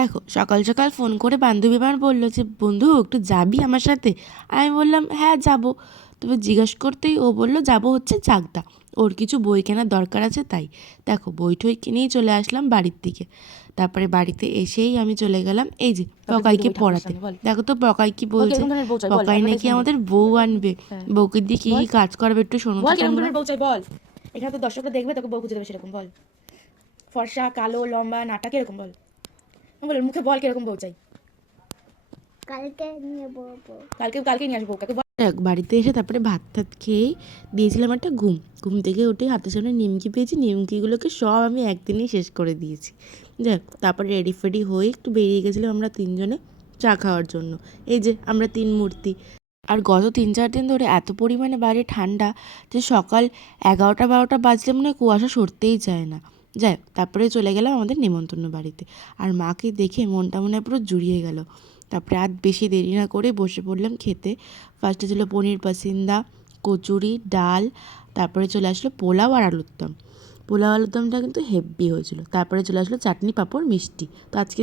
দেখো সকাল সকাল ফোন করে বান্ধবী আমার বললো যে বন্ধু একটু যাবি আমার সাথে। আমি বললাম হ্যাঁ যাব। তবে জিজ্ঞেস করতেই ও বলল যাব হচ্ছে চাকদা, ওর কিছু বই কেনার দরকার আছে তাই। দেখো বই টই কিনেই চলে আসলাম বাড়ির দিকে। তারপরে বাড়িতে এসেই আমি চলে গেলাম এই যে পকাইকে পড়াতে। দেখো তো পকাই কি বলছে, পকাই নাকি আমাদের বউ আনবে, বউকে দিয়ে কী কী কাজ করবে একটু শোনো তো তোমরা। বল, এখানে তো দর্শকরা দেখবে, তোকে বউ খুঁজে দেবে সেরকম বল। ফর্সা, কালো, লম্বা, নাটা কিরকম বল, বল মুখে বল কিরকম বউ চাই। কালকে নিয়ে বলবো, কালকে নিয়ে আসবো কাকে বল। বাড়িতে এসে তারপরে ভাত টাত খেয়েই দিয়েছিলাম একটা ঘুম। ঘুম থেকে উঠে হাতের সামনে নিমকি পেয়েছি, নিমকিগুলোকে সব আমি একদিনেই শেষ করে দিয়েছি। যাক তারপরে রেডি ফেডি হয়ে একটু বেরিয়ে গেছিলাম আমরা তিনজনে চা খাওয়ার জন্য। এই যে আমরা তিন মূর্তি। আর গত 3-4 দিন ধরে এত পরিমাণে বাইরে ঠান্ডা যে সকাল 11টা-12টা বাজলে মনে হয় কুয়াশা সরতেই চায় না। যাই হোক তারপরে চলে গেলাম আমাদের নেমন্তন্ন বাড়িতে। আর মাকে দেখে মনটা মনে হয় পুরো জুড়িয়ে গেল। তারপরে আর বেশি দেরি না করে বসে পড়লাম খেতে। ফার্স্টে ছিল পনির পাসিন্দা, কচুরি, ডাল, তারপরে চলে আসলো পোলাও আর আলুর দম। পোলাও আলুর দমটা কিন্তু হেব্বি হয়েছিল। তারপরে চলে আসলো চাটনি, পাঁপড়, মিষ্টি। তো আজকে